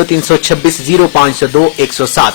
03260502-107।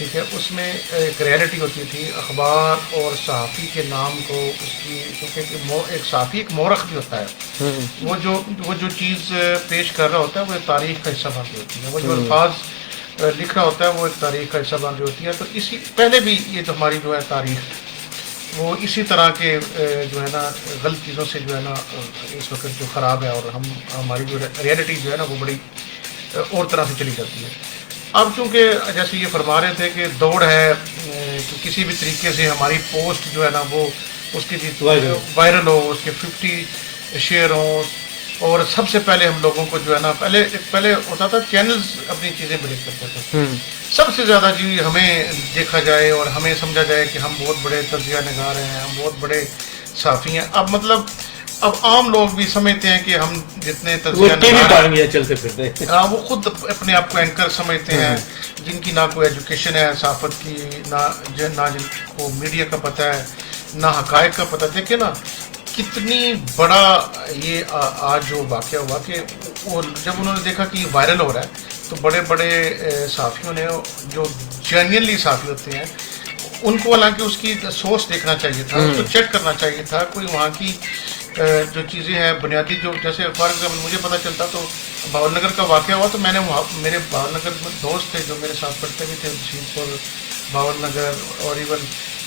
ٹھیک ہے، اس میں ایک ریئلٹی ہوتی تھی اخبار اور صحافی کے نام کو اس کی، کیونکہ ایک صحافی ایک مورخ بھی ہوتا ہے، وہ جو چیز پیش کر رہا ہوتا ہے وہ ایک تاریخ کا حصہ بن رہی ہوتی ہے، وہ جو الفاظ لکھ رہا ہوتا ہے وہ ایک تاریخ کا حصہ بن رہی ہوتی ہے. تو اسی پہلے بھی یہ جو ہماری جو ہے تاریخ وہ اسی طرح کے جو ہے نا غلط چیزوں سے جو ہے نا اس وقت جو خراب ہے، اور ہماری جو ریئلٹی جو ہے نا وہ بڑی اور طرح سے چلی جاتی ہے. اب چونکہ جیسے یہ فرما رہے تھے کہ دوڑ ہے کہ کسی بھی طریقے سے ہماری پوسٹ جو ہے نا وہ اس کی وائرل ہو، اس کے 50 شیئر ہوں، اور سب سے پہلے ہم لوگوں کو جو ہے نا پہلے ہوتا تھا چینلز اپنی چیزیں بریک کرتے تھے، سب سے زیادہ جی ہمیں دیکھا جائے اور ہمیں سمجھا جائے کہ ہم بہت بڑے تجزیہ نگار ہیں، ہم بہت بڑے صحافی ہیں. اب مطلب اب عام لوگ بھی سمجھتے ہیں کہ ہم جتنے تجزیہ نگار چلتے پھرتے وہ خود اپنے آپ کو اینکر سمجھتے ہیں، جن کی نہ کوئی ایجوکیشن ہے صحافت کی، نہ جن کو میڈیا کا پتہ ہے، نہ حقائق کا پتہ. دیکھیں نا کتنی بڑا یہ آج جو واقعہ ہوا کہ جب انہوں نے دیکھا کہ یہ وائرل ہو رہا ہے تو بڑے بڑے صحافیوں نے جو جینوئنلی صحافی ہوتے ہیں ان کو حالانکہ اس کی سورس دیکھنا چاہیے تھا، اس کو چیک کرنا چاہیے تھا، کوئی وہاں کی جو چیزیں ہیں بنیادی جو جیسے فار ایگزامپل مجھے پتہ چلتا تو بھاول نگر کا واقعہ ہوا تو میں نے میرے بھاول نگر میں دوست تھے جو میرے ساتھ پڑھتے بھی تھے، شیر پور، بھاول نگر، اور ایون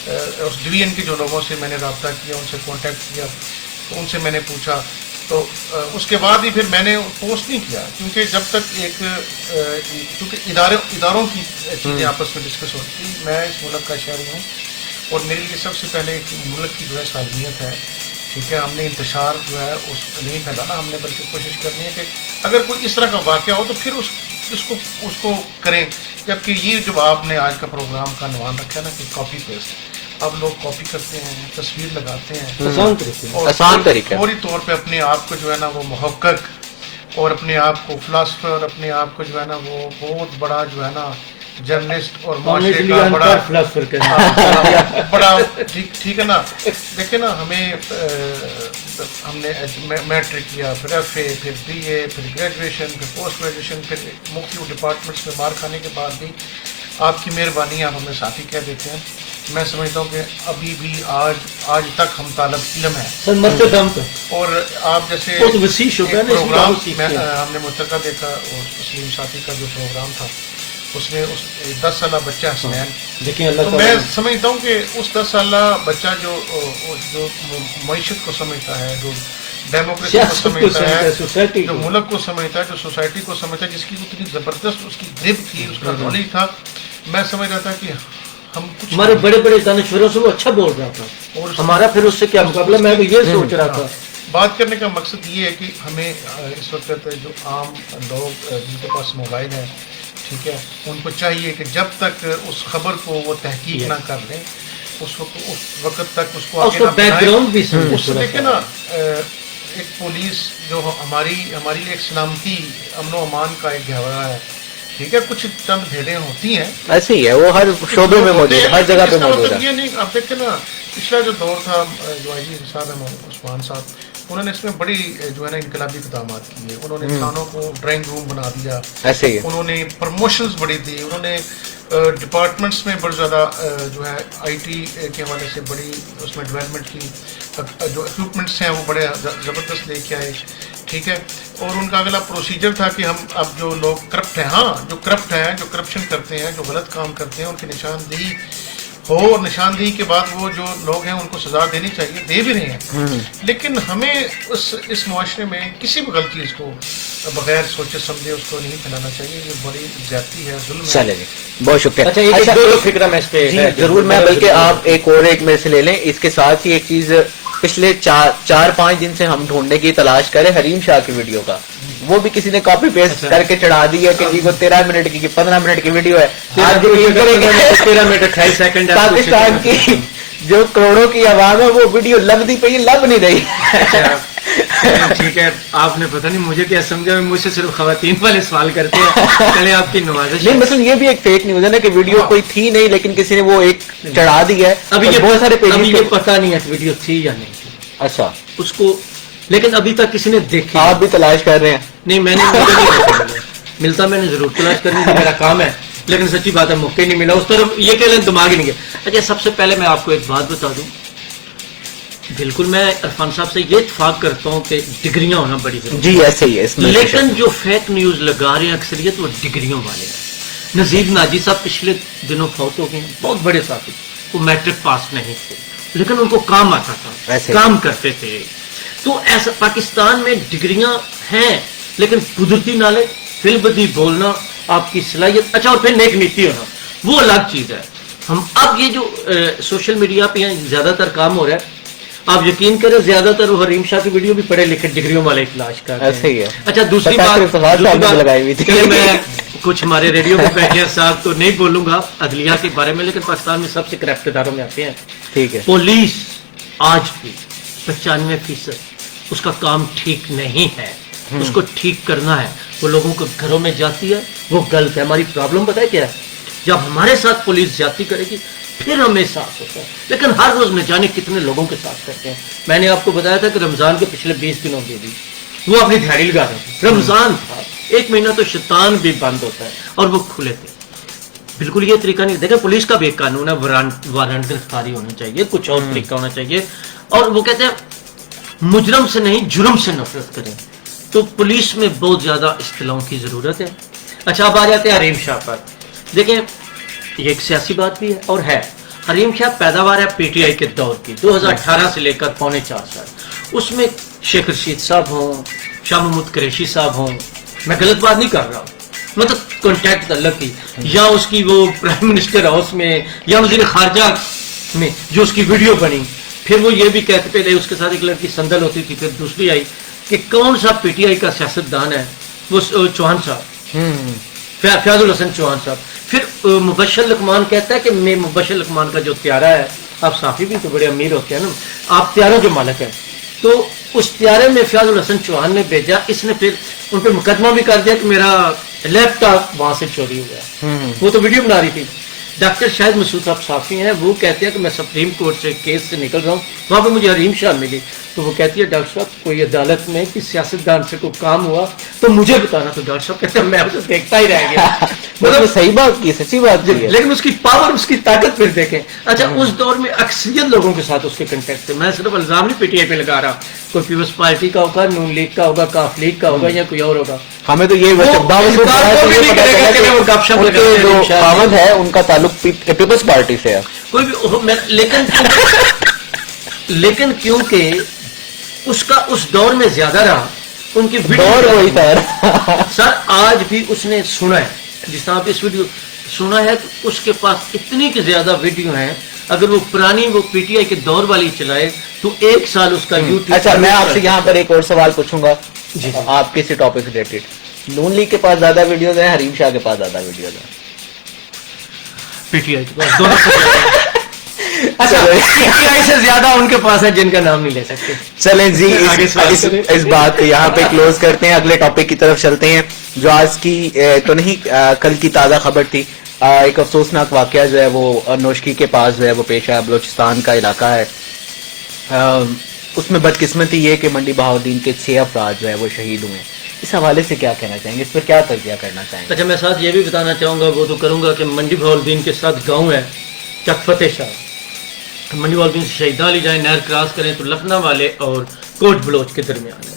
اس ڈویژن کے جو لوگوں سے میں نے رابطہ کیا، ان سے کانٹیکٹ کیا، تو ان سے میں نے پوچھا، تو اس کے بعد ہی پھر میں نے پوسٹ نہیں کیا، کیونکہ جب تک کیونکہ اداروں کی چیزیں آپس میں ڈسکس ہوتی. میں اس ملک کا شہری ہوں اور میرے لیے سب سے پہلے ملک کی جو ہے سالمیت ہے، ٹھیک ہے. ہم نے انتشار جو ہے اس نہیں پھیلانا، ہم نے بلکہ کوشش کرنی ہے کہ اگر کوئی اس طرح کا واقعہ ہو تو پھر اس کو کریں. جبکہ یہ جو آپ نے آج کا پروگرام کا عنوان رکھا ہے نا کہ کاپی پیسٹ، اب لوگ کاپی کرتے ہیں، تصویر لگاتے ہیں اور آسان طریقہ فوری طور پہ اپنے آپ کو جو ہے نا وہ محقق اور اپنے آپ کو فلاسفر اور اپنے آپ کو جو ہے نا وہ بہت بڑا جو ہے نا جرنلسٹ اور معاشرے کا بڑا ٹھیک ہے نا. دیکھیں نا ہم نے میٹرک کیا، پھر ایف اے، پھر بی اے، پھر گریجویشن، پھر پوسٹ گریجویشن، پھر مختلف ڈپارٹمنٹس میں مار کھانے کے بعد بھی آپ کی مہربانی آپ ہمیں ساتھی کہہ دیتے ہیں. میں سمجھتا ہوں کہ ابھی بھی آج تک ہم طالب علم ہیں، اور آپ جیسے پروگرام ہم نے متقع دیکھا اور تسلیم ساتھی کا جو پروگرام تھا اس میں 10 سالہ بچہ حسنین، تو میں سمجھتا ہوں کہ اس 10 سالہ بچہ جو معیشت کو سمجھتا ہے، جو ڈیموکریسی کو سمجھتا ہے، جو ملک کو سمجھتا ہے، جو سوسائٹی کو سمجھتا ہے، جس کی اتنی زبردست اس کی گرپ تھی، اس کا نالج تھا، میں سمجھ رہا تھا کہ ہم کچھ ہمارے بڑے بڑے دانشوروں سے وہ اچھا بول رہا تھا، اور ہمارا پھر اس سے کیا مقابلہ. میں بھی یہ سوچ رہا تھا. بات کرنے کا مقصد یہ ہے کہ ہمیں اس وقت جو عام لوگ جن کے پاس موبائل ہے، ٹھیک ہے، ان کو چاہیے کہ جب تک اس خبر کو وہ تحقیق نہ کر لیں اس وقت تک اس کو آگے نہ بیک گراؤنڈ بھی اس سے دیکھیں نا ایک پولیس جو ہماری لیے ایک سلامتی امن و امان کا ایک گہوارہ ہے، ٹھیک ہے. کچھ چند بھیڑیں ہوتی ہیں، ایسے ہی ہے، وہ ہر شعبے میں موجود ہے، ہر جگہ پہ موجود ہے. یہ نہیں آپ دیکھیں نا پچھلا جو دور تھا جو آئی جی صاحب ہیں عثمان صاحب، انہوں نے اس میں بڑی جو ہے نا انقلابی اقدامات کیے. انہوں نے تھانوں کو ڈرائنگ روم بنا دیا، ایسے ہی انہوں نے پروموشنز بڑی دی، انہوں نے ڈپارٹمنٹس میں بڑی زیادہ جو ہے آئی ٹی کے حوالے سے بڑی اس میں ڈیولپمنٹ کی، جو اکوپمنٹس ہیں وہ بڑے زبردست لے کے آئے، ٹھیک ہے. اور ان کا اگلا پروسیجر تھا کہ ہم اب جو لوگ کرپٹ ہیں، جو کرپٹ ہیں، جو کرپشن کرتے ہیں، جو غلط کام کرتے ہیں، ان کی نشاندہی ہو، اور نشاندہی کے بعد وہ جو لوگ ہیں ان کو سزا دینی چاہیے، دے بھی رہے ہیں. لیکن ہمیں اس معاشرے میں کسی بھی غلط چیز کو بغیر سوچے سمجھے اس کو نہیں پھیلانا چاہیے. یہ بڑی زیادتی ہے، ظلم ہے. چلے جی، بہت شکریہ. اچھا دو فکر میں اس پہ ضرور میں بلکہ آپ ایک میرے سے لے لیں. اس کے ساتھ ہی ایک چیز پچھلے 4-5 دن سے ہم ڈھونڈنے کی تلاش کریں حریم شاہ کی ویڈیو کا، وہ بھی کسی نے کاپی پیسٹ کر کے چڑھا دی ہے کہ جی وہ 13 منٹ کی 15 منٹ کی ویڈیو ہے. 13 منٹ 28 سیکنڈ پاکستان کی جو کروڑوں کی عوام ہے وہ ویڈیو لبتی پہ لب نہیں رہی. ٹھیک ہے، آپ نے پتہ نہیں مجھے کیا سمجھا، مجھ سے صرف خواتین والے سوال کرتے ہیں. چلے آپ کی نوازش. نہیں مثلا یہ بھی ایک فیک نیوز ہے نا کہ ویڈیو کوئی تھی نہیں لیکن کسی نے وہ ایک چڑھا دی ہے. ابھی یہ بہت سارے ابھی یہ پتہ نہیں ہے ویڈیو تھی یا نہیں تھی. اچھا اس کو لیکن ابھی تک کسی نے دیکھی. آپ بھی تلاش کر رہے ہیں؟ نہیں، میں نے ملتا میں نے ضرور تلاش کرنی تھی، میرا کام ہے. لیکن سچی بات ہے موقع نہیں ملا اس طرف یہ کہہ لیں دماغ ہی نہیں گیا. اچھا سب سے پہلے میں آپ کو ایک بات بتا دوں, بالکل میں عرفان صاحب سے یہ اتفاق کرتا ہوں کہ ڈگریاں ہونا بڑی ضروری جی ایسے ہی ہے اس میں, لیکن جو فیک نیوز لگا رہے ہیں اکثریت وہ ڈگریوں والے ہیں. نذیر ناجی صاحب پچھلے دنوں فوت ہو گئے ہیں, بہت بڑے ساتھی, وہ میٹرک پاس نہیں تھے لیکن ان کو کام آتا تھا, کام کرتے تھے. تو ایسا پاکستان میں ڈگریاں ہیں لیکن قدرتی نالج, فل بدی بولنا, آپ کی صلاحیت, اچھا اور پھر نیک نیتی ہونا وہ الگ چیز ہے. ہم اب یہ جو سوشل میڈیا پہ زیادہ تر کام ہو رہا ہے, آپ یقین کریں زیادہ تر وہ حریم شاہ کی ویڈیو بھی پڑھے لکھے ڈگریوں والے تلاش کر رہے ہیں. اچھا دوسری بات میں کچھ ہمارے ریڈیو پہ بیٹھے ہیں صاحب تو نہیں بولوں گا عدلیہ کے بارے میں, لیکن پاکستان میں سب سے کرپٹ اداروں میں آتے ہیں. ٹھیک ہے, پولیس آج بھی 95% اس کا کام ٹھیک نہیں ہے, اس کو ٹھیک کرنا ہے. وہ لوگوں کے گھروں میں جاتی ہے, وہ غلط ہے. ہماری پرابلم پتہ ہے کیا ہے, جب ہمارے ساتھ پولیس زیادتی کرے گی پھر ہمیں احساس ہوتا ہے, لیکن ہر روز میں جانے کتنے لوگوں کے ساتھ کرتے ہیں. میں نے آپ کو بتایا تھا کہ رمضان کے پچھلے 20 دنوں کے بھی وہ اپنی دھیڑی لگا رہے تھے. رمضان تھا, 1 مہینہ تو شیطان بھی بند ہوتا ہے اور وہ کھلے تھے. بالکل یہ طریقہ نہیں. دیکھیں پولیس کا بھی ایک قانون ہے, وارنٹ گرفتاری ہونا چاہیے, کچھ اور طریقہ ہونا چاہیے. اور وہ کہتے ہیں مجرم سے نہیں جرم سے نفرت کریں. تو پولیس میں بہت زیادہ اصطلاحوں کی ضرورت ہے. اچھا اب آ جاتے ہیں حریم شاہ پر. دیکھیں یہ ایک سیاسی بات بھی ہے اور ہے. حریم شاہ پیداوار ہے پی ٹی آئی کے دور کی, 2018 سے لے کر 3.25 سال. اس میں شیخ رشید صاحب ہوں, شاہ محمود قریشی صاحب ہوں, میں غلط بات نہیں کر رہا ہوں, مطلب کانٹیکٹ تعلق کی, یا اس کی وہ پرائم منسٹر ہاؤس میں یا وزیر خارجہ میں جو اس کی ویڈیو بنی. پھر وہ یہ بھی کہتے پہلے اس کے ساتھ ایک لڑکی سندل ہوتی تھی, پھر دوسری آئی کہ کون سا پی ٹی آئی کا سیاستدان ہے, وہ چوہان صاحب, فیاض الحسن چوہان صاحب. پھر مبشر لقمان کہتا ہے کہ میں مبشر لقمان کا جو طیارہ ہے, آپ صافی بھی تو بڑے امیر ہوتے ہیں نا, آپ طیاروں کے مالک ہیں, تو اس طیارے میں فیاض الحسن چوہان نے بھیجا. اس نے پھر ان پہ مقدمہ بھی کر دیا کہ میرا لیپ ٹاپ وہاں سے چوری ہو گیا. وہ تو ویڈیو بنا رہی تھی. ڈاکٹر شاہد مسعود صاحب صافی ہیں, وہ کہتے ہیں کہ میں سپریم کورٹ سے کیس سے نکل رہا ہوں, وہاں پہ مجھے حریم شاہ ملی. تو وہ کہتی ہے ڈاکٹر صاحب کوئی عدالت میں کہ سیاستدان سے کوئی کام ہوا تو مجھے بتانا. تو ڈاکٹر صاحب کہتے ہیں میں اسے دیکھتا ہی رہ گیا. مطلب صحیح بات کی, سچی بات کی, لیکن اس کی پاور, اس کی طاقت پھر دیکھیں. اچھا اس دور میں اکثریت لوگوں کے ساتھ اس کے کنٹیکٹ تھے. میں صرف الزام نہیں پی ٹی آئی پہ لگا رہا, کوئی پیپلز پارٹی کا ہوگا, نون لیگ کا ہوگا, کاف لیگ کا ہوگا, یا کوئی اور ہوگا. ہمیں تو یہ خامد ہے ان کا تعلق پیپلز پارٹی سے ہے, کوئی بھی. لیکن کیونکہ اس کا اس دور میں زیادہ رہا, ان کی دور وہی تھا سر. آج بھی اس نے سنا ہے, جس طرح آپ اس ویڈیو سنا ہے, اس کے پاس اتنی کی زیادہ ویڈیو ہیں. اگر وہ پرانی وہ پی ٹی آئی کے دور والی چلائے تو 1 سال اس کا یوٹیوب. اچھا میں آپ سے یہاں پر ایک اور سوال پوچھوں گا آپ کسی ٹاپک ریلیٹڈ. نون لیگ کے پاس زیادہ ویڈیوز ہیں, حریم شاہ کے پاس زیادہ ویڈیوز ہیں؟ پی ٹی آئی کے پاس دونوں پی ٹی آئی سے زیادہ ان کے پاس ہے جن کا نام نہیں لے سکتے. چلیں جی اس بات کو یہاں پہ کلوز کرتے ہیں, اگلے ٹاپک کی طرف چلتے ہیں جو آج کی تو نہیں کل کی تازہ خبر تھی. ایک افسوسناک واقعہ جو ہے وہ نوشکی کے پاس جو ہے وہ پیش آیا, بلوچستان کا علاقہ ہے. اس میں بدقسمتی یہ کہ منڈی بہاؤالدین کے 6 افراد جو ہے وہ شہید ہوئے. اس حوالے سے کیا کہنا چاہیں گے, اس پر کیا تجزیہ کرنا چاہیں گے؟ اچھا میں ساتھ یہ بھی بتانا چاہوں گا, وہ تو کروں گا کہ منڈی بہاؤالدین کے ساتھ گاؤں ہے چک فتح شاہ. منڈی بہاؤالدین سے شہیداں لی جائیں, نہر کراس کریں تو لکھنؤ والے اور کوٹ بلوچ کے درمیان ہے.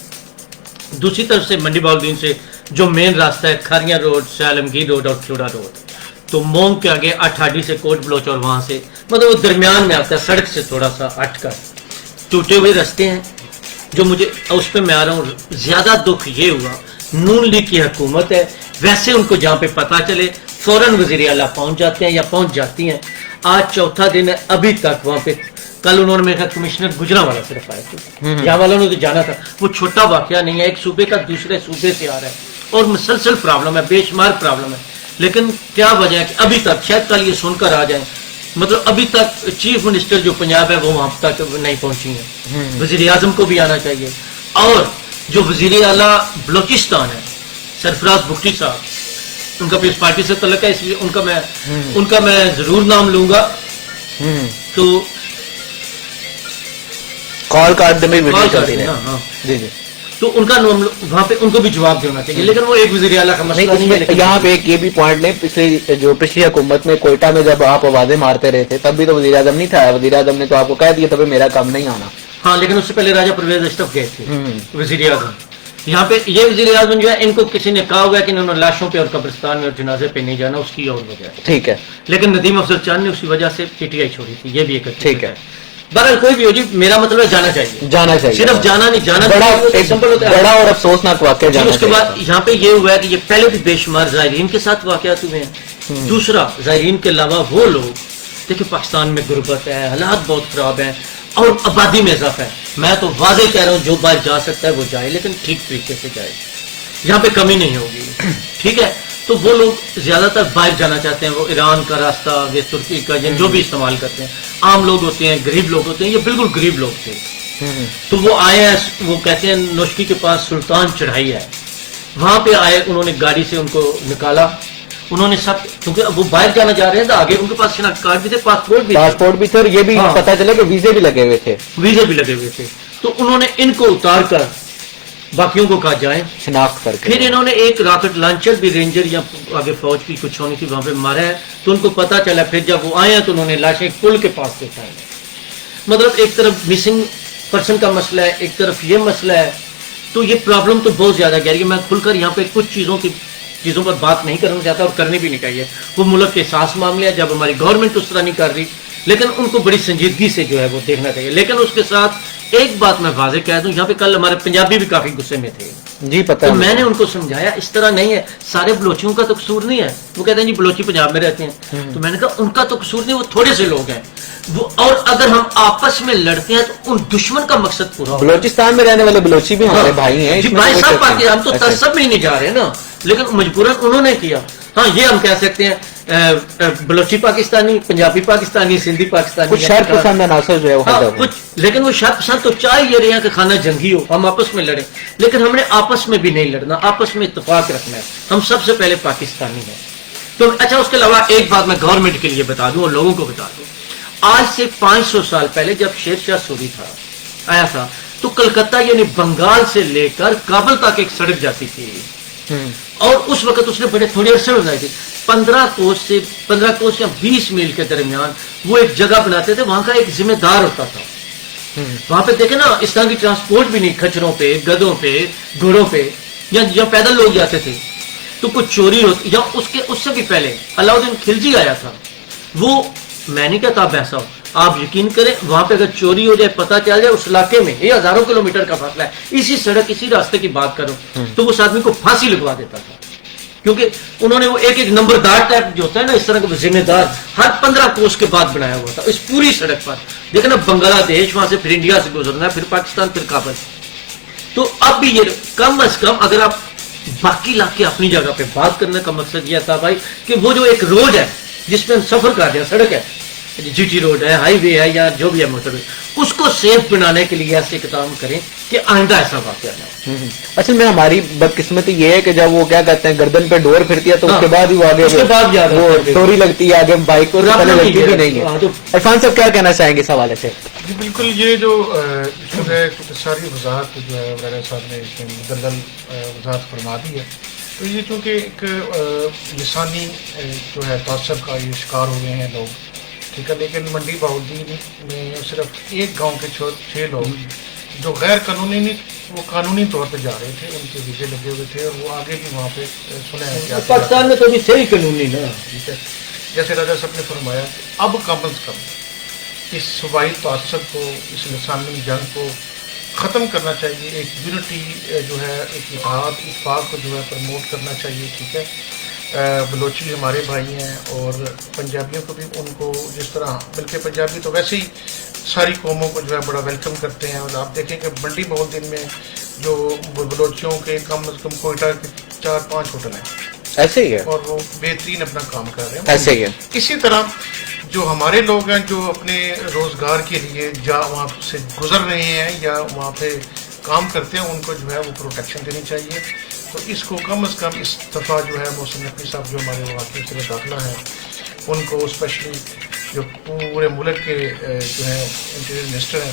دوسری طرف سے منڈی بہاؤالدین سے جو مین راستہ ہے کھاریاں روڈ, سیالمگیر روڈ اور کھیوڑا روڈ, تو مونگ کے آگے 8 ہاڈی سے کوٹ بلوچ, اور وہاں سے مطلب وہ درمیان میں آتا ہے, سڑک سے تھوڑا سا ہٹ کر. ٹوٹے ہوئے راستے ہیں. جو مجھے اس پہ میں آ رہا ہوں, زیادہ دکھ یہ ہوا, نون لیگ کی حکومت ہے, ویسے ان کو جہاں پہ پتہ چلے فوراً وزیر اعلیٰ پہنچ جاتے ہیں یا پہنچ جاتی ہیں. آج 4تھا دن ہے, ابھی تک وہاں پہ. کل انہوں نے میرے خیال کمشنر گجرانوالہ صرف آئے تھے, یہاں والوں نے تو جانا تھا. وہ چھوٹا واقعہ نہیں ہے, ایک صوبے کا دوسرے صوبے سے آ رہا ہے اور مسلسل پرابلم ہے, بے شمار پرابلم ہے. لیکن کیا وجہ ہے کہ ابھی تک, شاید کل یہ سن کر آ جائیں, مطلب ابھی تک چیف منسٹر جو پنجاب ہے وہ وہاں تک نہیں پہنچی ہیں. وزیر اعظم کو بھی آنا چاہیے. اور جو وزیر اعلیٰ بلوچستان ہے سرفراز بگٹی صاحب, ان کا پیپلز پارٹی سے تعلق ہے, اس لیے ان کا میں ضرور نام لوں گا. تو کال کر دیں, ویڈیو چلتی رہے. ہاں جی جی. تو ان کا وہاں پہ ان کو بھی جواب دینا چاہیے، لیکن وہ ایک وزیر اعلیٰ کا مسئلہ نہیں ہے. لیکن یہاں پہ ایک یہ بھی پوائنٹ لیں، پچھلی حکومت میں کوئٹہ میں جب آپ آوازیں مارتے رہے تھے تب بھی تو وزیر اعظم نہیں تھا، وزیر اعظم نے تو آپ کو کہہ دیا تھا میرا کام نہیں آنا. ہاں، لیکن اس سے پہلے راجہ پرویز اشرف گئے تھے وزیر اعظم. یہاں پہ یہ وزیر اعظم جو ہے ان کو کسی نے کہا ہوا ہے کہ انہوں نے لاشوں پہ اور قبرستان میں اور جنازے پہ نہیں جانا، اس کی اور وجہ ہے. ٹھیک ہے، لیکن ندیم افضل چاند نے اسی وجہ سے پی ٹی آئی چھوڑی تھی، یہ بھی ایک ٹھیک ہے. بہرحال کوئی بھی ہو جی، میرا مطلب ہے جانا چاہیے، جانا چاہیے، صرف جانا نہیں، جانا بڑا اور افسوسناک واقعہ جانا. اس کے بعد یہاں پہ یہ ہوا ہے کہ یہ پہلے بھی بے شمار زائرین کے ساتھ واقعات ہوئے ہیں. دوسرا، زائرین کے علاوہ وہ لوگ دیکھیں پاکستان میں غربت ہے، حالات بہت خراب ہیں اور آبادی میں اضافہ ہے. میں تو واضح کہہ رہا ہوں جو باہر جا سکتا ہے وہ جائے، لیکن ٹھیک طریقے سے جائے، یہاں پہ کمی نہیں ہوگی. ٹھیک ہے، تو وہ لوگ زیادہ تر باہر جانا چاہتے ہیں، وہ ایران کا راستہ آگے ترکی کا جو بھی استعمال کرتے ہیں. عام لوگ ہوتے ہیں، غریب لوگ ہوتے ہیں، یہ بالکل غریب لوگ تھے. تو وہ آئے ہیں، وہ کہتے ہیں نوشکی کے پاس سلطان چڑھائی ہے، وہاں پہ آئے، انہوں نے گاڑی سے ان کو نکالا. انہوں نے سب، کیونکہ وہ باہر جانا چاہ رہے ہیں تو آگے ان کے پاس شناخت کارڈ بھی تھے، پاسپورٹ بھی تھے، اور یہ بھی پتا چلا کہ ویزے بھی لگے ہوئے تھے، ویزے بھی لگے ہوئے تھے. تو انہوں نے ان کو اتار کر باقیوں کو کہا جائیں شناخت کر کے. پھر انہوں نے ایک راکٹ لانچر بھی رینجر یا آگے فوج کی کچھ ہونی تھی وہاں پہ مارا ہے. تو ان کو پتا چلا، پھر جب وہ آئے ہیں تو انہوں نے لاشیں پل کے پاس سے اٹھائی. مطلب ایک طرف مسنگ پرسن کا مسئلہ ہے، ایک طرف یہ مسئلہ ہے. تو یہ پرابلم تو بہت زیادہ گہری ہے. میں کھل کر یہاں پہ کچھ چیزوں پر بات نہیں کرنا چاہتا اور کرنی بھی نہیں چاہیے. وہ ملک کے ساس معاملے ہے، جب ہماری گورنمنٹ اس طرح نہیں کر رہی، لیکن ان کو بڑی سنجیدگی سے جو ہے وہ دیکھنا چاہیے. لیکن اس کے ساتھ ایک بات میں واضح کہہ دوں، یہاں پہ کل ہمارے پنجابی بھی کافی غصے میں تھے جی پتہ تو میں نے ان کو سمجھایا اس طرح نہیں ہے، سارے بلوچیوں کا تو قصور نہیں ہے. وہ کہتے ہیں جی بلوچی پنجاب میں رہتے ہیں، تو میں نے کہا ان کا تو قصور نہیں، وہ تھوڑے سے لوگ ہیں وہ، اور اگر ہم آپس میں لڑتے ہیں تو ان دشمن کا مقصد پورا ہوگا. بلوچستان میں رہنے والے بلوچی بھی ہمارے بھائی ہیں جی بھائی صاحب، باقی ہم تو تعصب میں ہی نہیں جا رہے نا، لیکن مجبوراً انہوں نے کیا. ہاں یہ ہم کہہ سکتے ہیں بلوچی پاکستانی، پنجابی پاکستانی، سندھی پاکستانی، کچھ شرط پسند عناصر جو ہے وہ کچھ، لیکن وہ شرط پسند تو چاہ یہ رہے ہیں کہ کھانا جنگی ہو، ہم آپس میں لڑیں، لیکن ہم نے آپس میں بھی نہیں لڑنا، آپس میں اتفاق رکھنا ہے. ہم سب سے پہلے پاکستانی ہیں. تو اچھا، اس کے علاوہ ایک بات میں گورنمنٹ کے لیے بتا دوں اور لوگوں کو بتا دوں. آج سے 500 سال پہلے جب شیر شاہ سوری آیا تھا تو کلکتہ یعنی بنگال سے لے کر کابل تک ایک سڑک جاتی تھی، اور اس وقت اس نے بڑے تھوڑے عرصے میں بنائی تھی. 15 کوس یا 20 میل کے درمیان وہ ایک جگہ بناتے تھے، وہاں کا ایک ذمہ دار ہوتا تھا. وہاں پہ دیکھیں نا، اس طرح کی ٹرانسپورٹ بھی نہیں، کھچروں پہ، گدوں پہ، گھوڑوں پہ، یا پیدل لوگ جاتے تھے. تو کچھ چوری ہوتی، یا اس سے بھی پہلے علاؤدین خلجی آیا تھا. وہ میں نہیں کہتا ایسا ہو، آپ یقین کریں وہاں پہ اگر چوری ہو جائے، پتہ چل جائے اس علاقے میں، یہ ہزاروں کلومیٹر کا فاصلہ ہے، اسی سڑک اسی راستے کی بات کرو تو اس آدمی کو پھانسی لگوا دیتا تھا. کیونکہ انہوں نے وہ ایک نمبردار ٹائپ جو ہوتا ہے نا، اس طرح کا ذمہ دار ہر 15 کوس کے بعد بنایا ہوا تھا اس پوری سڑک پر. دیکھنا بنگلہ دیش، وہاں سے پھر انڈیا سے گزرنا ہے، پھر پاکستان، پھر کابل. تو اب بھی یہ کم از کم اگر آپ باقی علاقے اپنی جگہ پہ، بات کرنے کا مقصد یہ تھا بھائی کہ وہ جو ایک روڈ ہے جس پہ ہم سفر کر رہے ہیں، سڑک ہے، جی ٹی روڈ ہے، ہائی وے ہے، یا جو بھی ہے موٹر وے، اس کو سیف بنانے کے لیے ایسے اقدام کریں کہ آئندہ ایسا واقعہ نہ ہو. اصل میں ہماری بدقسمتی یہ ہے کہ جب وہ کیا کہتے ہیں گردن پہ ڈور پھرتی ہے تو اس کے بعد ہی وہ آگے وہ ڈوری لگتی ہے، آگے بائک کو پہلے لگتی بھی نہیں ہے. عرفان صاحب کیا کہنا چاہیں گے اس حوالے سے؟ جی بالکل، یہ جو ہے ساری وضاحت جو ہے راجہ صاحب نے اس میں مدلل وضاحت فرما دی ہے. تو یہ چونکہ ایک لسانی جو ہے تعصب کا یہ شکار ہو گئے ہیں لوگ، ٹھیک ہے. لیکن منڈی بہاؤالدین میں صرف ایک گاؤں کے 6 لوگ جو غیر قانونی نہیں، وہ قانونی طور پہ جا رہے تھے، ان کے ویزے لگے ہوئے تھے، اور وہ آگے بھی وہاں پہ سنا ہے کیا پاکستان میں تو بھی صحیح قانونی نا. ٹھیک ہے، جیسے راجہ صاحب نے فرمایا اب کم از کم اس صوبائی تعصب کو، اس لسانی جنگ کو ختم کرنا چاہیے. ایک یونٹی جو ہے، ایک اتحاد اتفاق کو جو ہے پروموٹ کرنا چاہیے. ٹھیک ہے، بلوچی ہمارے بھائی ہیں اور پنجابیوں کو بھی ان کو جس طرح، بلکہ پنجابی تو ویسے ہی ساری قوموں کو جو ہے بڑا ویلکم کرتے ہیں. اور آپ دیکھیں کہ منڈی بہاؤالدین میں جو بلوچیوں کے کم از کم کوئٹہ کے 4-5 ہوٹل ہیں، ایسے ہی ہے، اور وہ بہترین اپنا کام کر رہے ہیں. ایسے ہی ہے. اسی طرح جو ہمارے لوگ ہیں جو اپنے روزگار کے لیے وہاں سے گزر رہے ہیں یا وہاں پہ کام کرتے ہیں، ان کو جو ہے وہ پروٹیکشن دینی چاہیے. تو اس کو کم از کم اس دفعہ جو ہے محسن نقوی صاحب جو ہمارے واقعی سے داخلہ ہیں، ان کو اسپیشلی جو پورے ملک کے جو ہیں انٹیریئر منسٹر ہیں،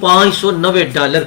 $590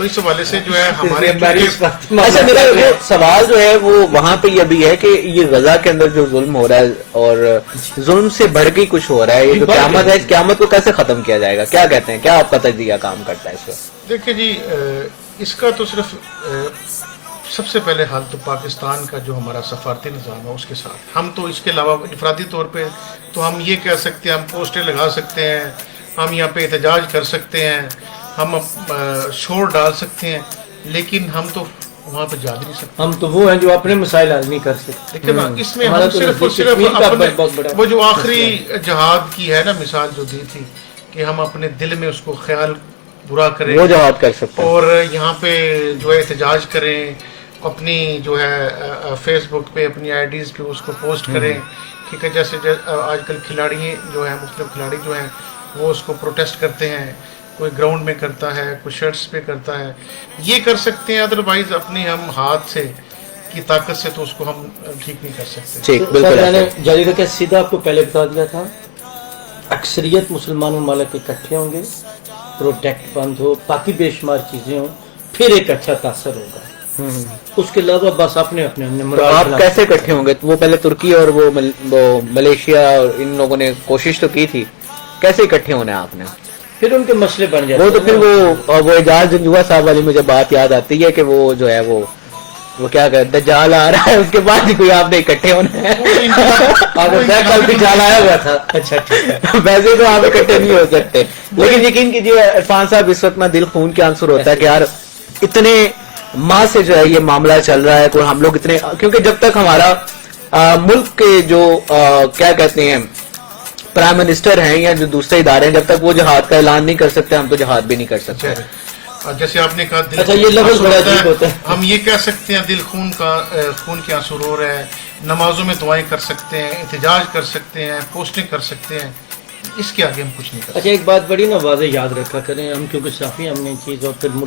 تو اس حوالے سے جو ہے ہمارے اچھا میرا جو سوال جو ہے وہ وہاں پہ یہ بھی ہے کہ یہ غزہ کے اندر جو ظلم ہو رہا ہے اور ظلم سے بڑھ کے کچھ ہو رہا ہے، یہ جو قیامت ہے، اس قیامت کو کیسے ختم کیا جائے گا؟ کیا کہتے ہیں، کیا آپ کا تجزیہ کام کرتا ہے اس وقت؟ دیکھیں جی، اس کا تو صرف سب سے پہلے حل تو پاکستان کا جو ہمارا سفارتی نظام ہے اس کے ساتھ، ہم تو اس کے علاوہ انفرادی طور پہ تو ہم یہ کہہ سکتے ہیں، ہم پوسٹر لگا سکتے ہیں، ہم یہاں پہ احتجاج کر سکتے ہیں، ہم شور ڈال سکتے ہیں، لیکن ہم تو وہاں پہ جا بھی نہیں سکتے۔ ہم تو وہ ہیں جو اپنے مسائل حل نہیں کر سکتے۔ دیکھیں نا، اس میں ہم صرف اور صرف اپنے وہ جو آخری جہاد کی ہے نا مثال جو دی تھی کہ ہم اپنے دل میں اس کو خیال برا کریں، وہ جہاد کر سکتے ہیں، اور یہاں پہ جو ہے احتجاج کریں، اپنی جو ہے فیس بک پہ اپنی آئی ڈیز پہ اس کو پوسٹ کریں، ٹھیک ہے، جیسے آج کل کھلاڑی جو ہیں، مختلف کھلاڑی جو ہیں وہ اس کو پروٹیسٹ کرتے ہیں، کوئی گراؤنڈ میں کرتا ہے، کوئی شرٹس پہ کرتا ہے، یہ کر سکتے ہیں، ادروائز اپنی ہم ہاتھ سے کی طاقت سے تو اس کو ہم ٹھیک نہیں کر سکتے۔ ٹھیک، سر بالکل میں نے جاری کا سیدھا آپ کو پہلے بتا دیا تھا، اکثریت مسلمان ممالک اکٹھے ہوں گے، پروڈکٹ بند ہو، باقی بے شمار چیزیں ہوں، پھر ایک اچھا تاثر ہوگا۔ اس کے علاوہ بس اپنے تو آپ کیسے اکٹھے ہوں گے؟ وہ پہلے ترکی اور وہ ملیشیا اور ان لوگوں نے کوشش تو کی تھی، کیسے اکٹھے ہونا ہے آپ نے؟ پھر ان کے مسئلے بن جاتے وہ تو پھر وہ اعجاز جنجوا صاحب والی مجھے بات یاد آتی ہے کہ وہ جو ہے وہ کیا کہتے ہیں، دجال آ رہا ہے، اس کے بعد ہی کوئی آپ نے اکٹھے ہونا ہے۔ کل بھی جال آیا ہوا تھا۔ اچھا ویسے تو آپ اکٹھے نہیں ہو سکتے، لیکن یقین کیجیے عرفان صاحب، اس وقت میں دل خون کے آنسر ہوتا ہے کہ یار اتنے ماہ سے جو ہے یہ معاملہ چل رہا ہے، کوئی ہم لوگ اتنے، کیونکہ جب تک ہمارا ملک کے جو کیا کہتے ہیں پرائم منسٹر ہیں یا جو دوسرے ادارے ہیں، جب تک وہ جہاد کا اعلان نہیں کر سکتے، ہم تو جہاد بھی نہیں کر سکتے۔ جیسے آپ نے کہا اچھا، یہ لفظ بڑا عجیب ہوتا ہے، ہم یہ کہہ سکتے ہیں دل خون کے آنسو رو رہا ہے، نمازوں میں دعائیں کر سکتے ہیں، احتجاج کر سکتے ہیں، پوسٹنگ کر سکتے ہیں، اس کے آگے ہم کچھ نہیں کر سکتے۔ اچھا ایک بات بڑی نا واضح یاد رکھا کریں ہم، کیونکہ صافی ہم نے چیز، اور پھر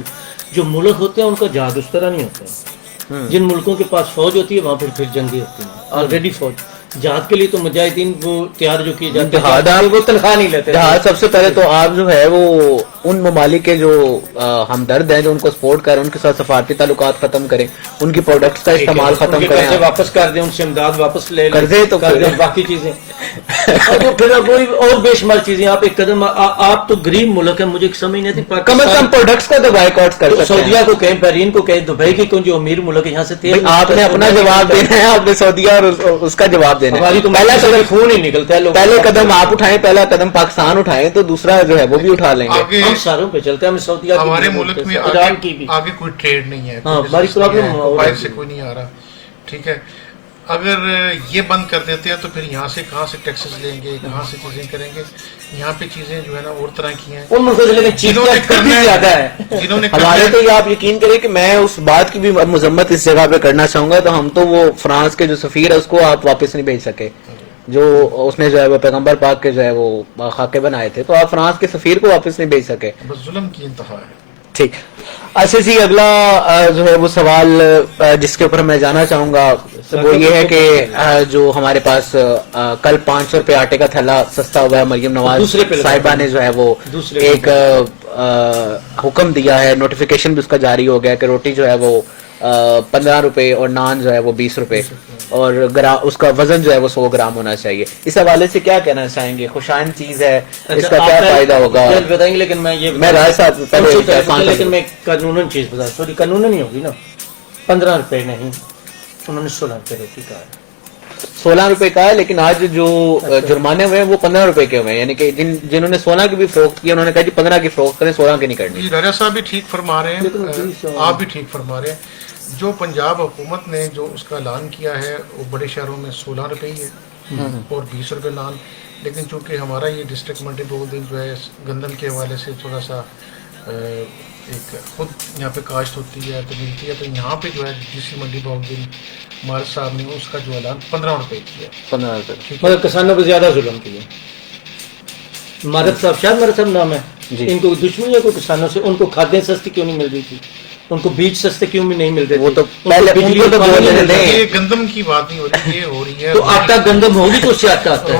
جو ملک ہوتے ہیں ان کا جہاد اس طرح نہیں ہوتا ہے۔ جن ملکوں کے پاس فوج ہوتی ہے وہاں پھر جنگیں ہوتی ہیں، آلریڈی فوج جہاد کے لیے تو مجاہدین وہ تیار جو کیے جاتے ہیں، وہ تنخواہ نہیں لیتے۔ جہاد سب سے پہلے تو آپ جو ہے وہ ان ممالک کے جو ہمدرد ہیں، جو ان کو سپورٹ کریں، ان کے ساتھ سفارتی تعلقات ختم کریں، ان کی پروڈکٹس کا استعمال ختم کریں، قرضے واپس کر دیں، ان سے امداد واپس لے لیں، قرضے تو کر دیں، باقی چیزیں پھر اور بے شمار چیزیں۔ آپ ایک قدم، آپ تو غریب ملک ہے، مجھے سمجھ نہیں آتی، کم از کم پروڈکٹس کا تو بائیکاٹ کر سکتے ہیں۔ سعودیہ کو کہیں، بحرین کو کہیں، دبئی کی کون جو امیر ملک ہے، یہاں سے تیل آپ نے اپنا جواب دینا ہے، آپ نے سعودیہ اور اس کا جواب دینا ہے۔ پہلا قدم خون ہی نکلتا ہے، پہلے قدم آپ اٹھائیں، پہلا قدم پاکستان اٹھائیں تو دوسرا جو ہے وہ بھی اٹھا لیں گے۔ ہم ساروں پہ چلتے ہیں، ہم سعودیہ ہمارے ملک میں ایران کی بھی آگے کوئی ٹریڈ نہیں ہے، ہماری پرابلم باہر سے کوئی نہیں آ رہا، ٹھیک ہے۔ اگر یہ بند کر دیتے ہیں تو پھر یہاں سے کہاں سے ٹیکسز لیں گے، کہاں سے چیزیں کریں گے؟ یہاں پہ چیزیں جو ہے نا اور طرح کی ہیں، ان ملکوں سے، لیکن جنہوں نے کرنا زیادہ ہے۔ جنہوں نے ہمارے تو یہ آپ یقین کریں کہ میں اس بات کی بھی مذمت اس جگہ پہ کرنا چاہوں گا، تو ہم تو وہ فرانس کے جو سفیر ہے اس کو آپ واپس نہیں بھیج سکے، جو اس نے جو ہے وہ پیغمبر پاک کے جو ہے وہ خاکے بنائے تھے، تو آپ فرانس کے سفیر کو واپس نہیں بھیج سکے۔ بس ظلم کی انتہا ہے۔ ٹھیک، اچھا جی، اگلا جو ہے وہ سوال جس کے اوپر میں جانا چاہوں گا وہ یہ ہے کہ جو ہمارے پاس کل 500 روپے آٹے کا تھیلا سستا ہوا ہے، مریم نواز صاحبہ نے جو ہے وہ ایک حکم دیا ہے، نوٹیفیکیشن بھی اس کا جاری ہو گیا کہ روٹی جو ہے وہ 15 روپے اور نان جو ہے وہ 20 روپے، اور اس کا وزن جو ہے وہ 100 گرام ہونا چاہیے۔ اس حوالے سے کیا کہنا چاہیں گے؟ خوشائن چیز ہے، اس کا کیا فائدہ ہوگا؟ بتائیں گے، لیکن میں رائے صاحب لیکن میں قانوناً چیز بتا، سوری قانوناً نہیں ہوگی نا، 15 روپے نہیں، انہوں نے 16 روپے روٹی کہا ہے، 16 روپے کا ہے، لیکن آج جو جرمانے ہوئے ہیں وہ 15 روپے کے ہوئے ہیں، یعنی کہ جنہوں نے 16 کی بھی فروخت کی انہوں نے کہا جی 15 کی فروخت کریں، 16 کی نہیں کرنی۔ جی راجہ صاحب بھی ٹھیک فرما رہے ہیں، آپ بھی ٹھیک فرما رہے ہیں۔ جو پنجاب حکومت نے جو اس کا اعلان کیا ہے وہ بڑے شہروں میں 16 روپے ہی ہے اور 20 روپے نان، لیکن چونکہ ہمارا یہ ڈسٹرکٹ منڈی دو دن جو ہے گندم کے حوالے سے تھوڑا سا ایک خود یہاں پہ کاشت ہوتی ہے تو ملتی ہے، تو یہاں پہ جو ہے ڈی سی منڈی بہت دن مالک صاحب نے اس کا جو اعلان 15 روپے کیا، 15 روپے، مگر کسانوں پہ زیادہ ظلم کیا۔ مارت صاحب، شاید مارت صاحب نام ہے، ان کو دشمنی ہے کوئی کسانوں سے؟ ان کو کھادیں سستی کیوں نہیں مل رہی تھی؟ ان کو بیج سستے کیوں بھی نہیں مل رہے؟ وہ تو پہلے یہ گندم کی بات نہیں ہو رہی، یہ ہو رہی ہے تو آٹا گندم ہوگی تو اس سے آٹا آتا ہے،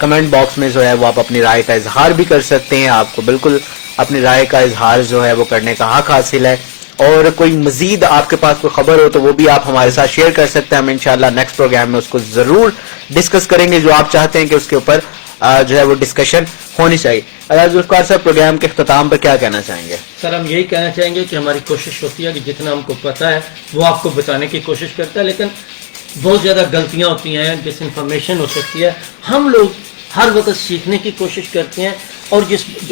کمنٹ باکس میں جو ہے وہ آپ اپنی رائے کا اظہار بھی کر سکتے ہیں. آپ کو بالکل اپنی رائے کا اظہار جو ہے وہ کرنے کا حق حاصل ہے, اور کوئی مزید آپ کے پاس کوئی خبر ہو تو وہ بھی آپ ہمارے ساتھ شیئر کر سکتے ہیں. ہم انشاءاللہ نیکسٹ پروگرام میں اس کو ضرور ڈسکس کریں گے, جو آپ چاہتے ہیں کہ اس کے اوپر جو ہے وہ ڈسکشن ہونی چاہیے. ذوالفقار صاحب, پروگرام کے اختتام پر کیا کہنا چاہیں گے؟ سر ہم یہی کہنا چاہیں گے کہ ہماری کوشش ہوتی ہے کہ جتنا ہم کو پتہ ہے وہ آپ کو بتانے کی کوشش کرتا ہے, لیکن بہت زیادہ غلطیاں ہوتی ہیں, ڈس انفارمیشن ہو سکتی ہے. ہم لوگ ہر وقت سیکھنے کی کوشش کرتے ہیں, اور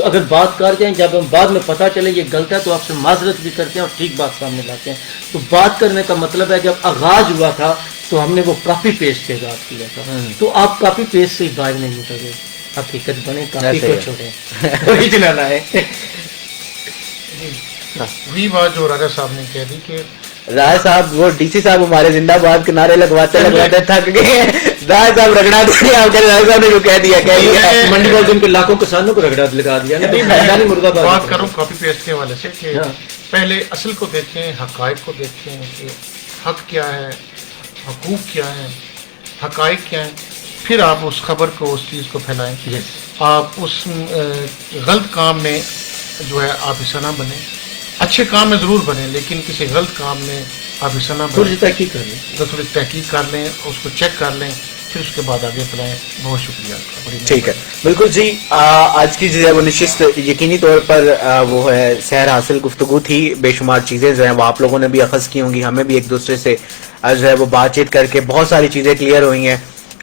اگر بات کر جائیں جب ہم بعد میں پتہ چلے یہ غلط ہے تو آپ سے معذرت بھی کرتے ہیں اور ٹھیک بات سامنے لاتے ہیں. تو بات کرنے کا مطلب ہے جب آغاز ہوا تھا تو ہم نے وہ کاپی پیسٹ سے آغاز کیا تھا, تو آپ کاپی پیسٹ سے باز نہیں نکلے, حقیقت بنے, کاپی کو چھوڑیں, اوریجنل آئے. وہی بات جو راجہ صاحب نے کہہ دی کہ راج صاحب, وہ ڈی سی صاحب ہمارے زندہ باد کے نعرے لگواتے تھک گئے ہیں. راج صاحب رگڑا دیں, آپ کہہ راج صاحب نے جو کہہ دیا منڈی والے دن کے لاکھوں کسانوں کو رگڑا لگا دیا. بات کروں کاپی پیسٹ کے حوالے سے کہ پہلے اصل کو دیکھیں, حقائق کو دیکھیں کہ حق کیا ہے, حقوق کیا ہے, حقائق کیا ہیں, پھر آپ اس خبر کو, اس چیز کو پھیلائیں. آپ اس غلط کام میں جو ہے آپ حصہ نہ بنیں. اچھے کام میں ضرور بنیں, لیکن کسی غلط کام میں آپ حصہ نہ تھوڑی بنیں. تحقیق کر لیں, تو تھوڑی تحقیق کر لیں, اس کو چیک کر لیں, پھر اس کے بعد آگے پھیلائیں. بہت شکریہ آپ کا. ٹھیک ہے, بالکل جی. آج کی جو ہے وہ نشست یقینی طور پر وہ ہے سحر حاصل گفتگو تھی. بے شمار چیزیں جو ہیں وہ آپ لوگوں نے بھی اخذ کی ہوں گی, ہمیں بھی ایک دوسرے سے جو ہے وہ بات چیت کر کے بہت ساری چیزیں کلیئر ہوئی ہیں,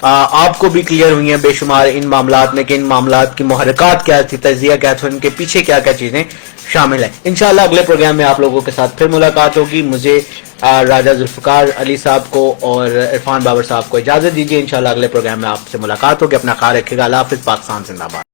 آپ کو بھی کلیئر ہوئی ہیں بے شمار ان معاملات میں کہ ان معاملات کی محرکات کیا تھی, تجزیہ کیا تھا, ان کے پیچھے کیا کیا چیزیں شامل ہیں. انشاءاللہ اگلے پروگرام میں آپ لوگوں کے ساتھ پھر ملاقات ہوگی. مجھے راجہ ذوالفقار علی صاحب کو اور عرفان بابر صاحب کو اجازت دیجیے. انشاءاللہ اگلے پروگرام میں آپ سے ملاقات ہوگی. اپنا خیال رکھیے گا. اللہ حافظ. پاکستان زندہ باد.